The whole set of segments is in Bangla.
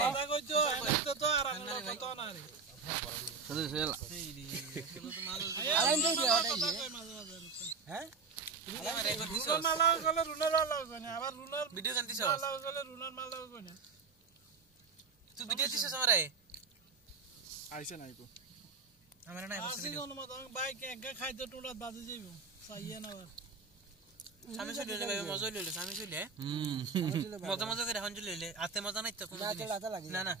কথা কইছো এত তো আর আমার কত না রে সদে সেলা আলাইন দেই হ্যাঁ রুনার মালা গলে রুনার মালা কইনা আবার রুনার ভিডিও গান্তিছ মালা গলে রুনার মালা কইনা তুই ভিডিও দিছস আমারে আইছে নাই কো আমারে নাই আসি কোন মত বাইক একা খাইতে টুলা বাজে যাইবো চাইয়া না আর সামনে চলে লে ভাই মজা লইলে সামনে চলে মজা মজা করে হন চলে আতে মজা নাই তো কোন না না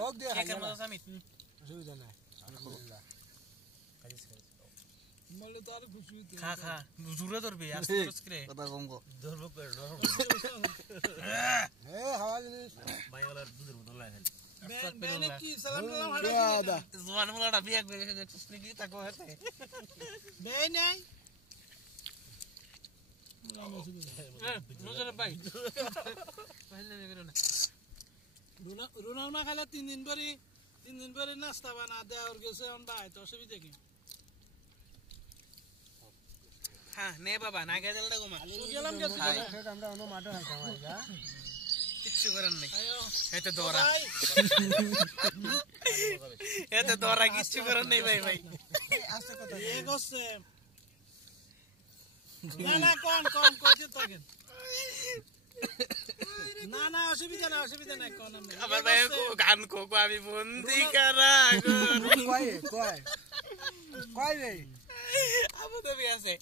হোক দে কেকের মজা সামি অসুবিধা নাই আলহামদুলিল্লাহ মলে তো আর খুশি হইতে খা খা জুরে ধরবি আস্তে করে কথা কম কো ধরব করে এ হাওয়া জিনিস ভাই গলার দুধের মতো লাগে বেনে কি সালাম সালাম হাড়া জওয়ান হলাটা বিয়া করে দেখছিস নাকি তাকো হাতে বে নাই নজরে ভাই রুনার মা খালা 3 দিন পরে নাস্তা বানা দেওয়ার গেছে অন ভাই তো অসুবিধা কি হ্যাঁ নে বাবা না গেল দেখো মা গেলাম গেছে আমরা অন্য মাঠে খাইতাম আইগা কিচ্ছু করার নাই আয়ো এতে দরা কিচ্ছু করার নেই ভাই ভাই আস্তে কথা এ গছে না কোন কইতে থাকেন না অসুবিধা নাই কোন আমি আমার ভাই গান কোকো আমি বন্দি করা কয় রে আবু দাবি আছে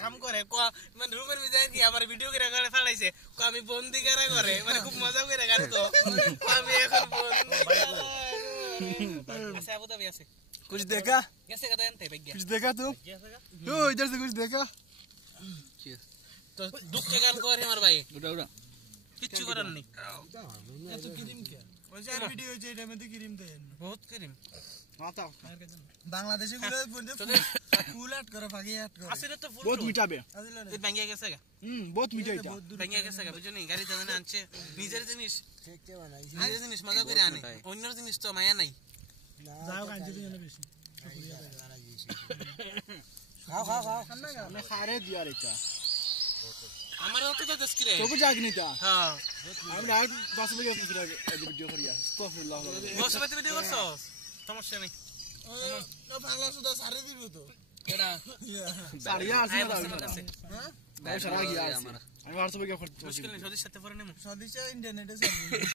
কাম করে কো মানে রুমের ভিতরে কি আমার ভিডিও করে ফেলাইছে কো আমি বন্দি করা করে মানে খুব মজা করে গান তো আমি এখন বন্দি আছে আবু দাবি আছে कुछ देखा कैसे कहते हैं भाई कुछ देखा तुम ओ इधर से कुछ देखा तो दुख के गान করে আমার ভাই উড়া উড়া কিচ্ছু করার নেই এত ক্রিম কে ওই যে ভিডিও যে এটা মধ্যে ক্রিম দেন বহুত করিম आता বাংলাদেশে গুলো বন্ধে ফুল আট করে ভাগে আট করে আসলে তো ফুল बहुत मीठा बे তুই ব্যাঙ্গে গেছে গা बहुत मीठा इटा ব্যাঙ্গে গেছে গা বুঝনি গাড়ি দাদা আনছে নিজের জিনিস দেখতে বানাইছি নিজের জিনিস মজা করে আনে অন্যর জিনিস তো মায়া নাই যাও কাঞ্জি দিন বেশি খাও मैं खा रहे दिया रे क्या আমার তো তো দেশ কিরে तो कुछ आग नहीं था হ্যাঁ हम रात 10 बजे उसने फिर वीडियो कर गया अस्तगफिरुल्लाह বসবাতে ভিডিও করছস সমস্যা নেই ও বাংলা সুদা সারে দিব তো এটা साड़ियां আয় आसी বসে আছে হ্যাঁ बहुत सारा गया আমার আমি 800 बजे মুশকিল নেই সদির সাথে পরে নেমু সদিছে ইন্টারনেটে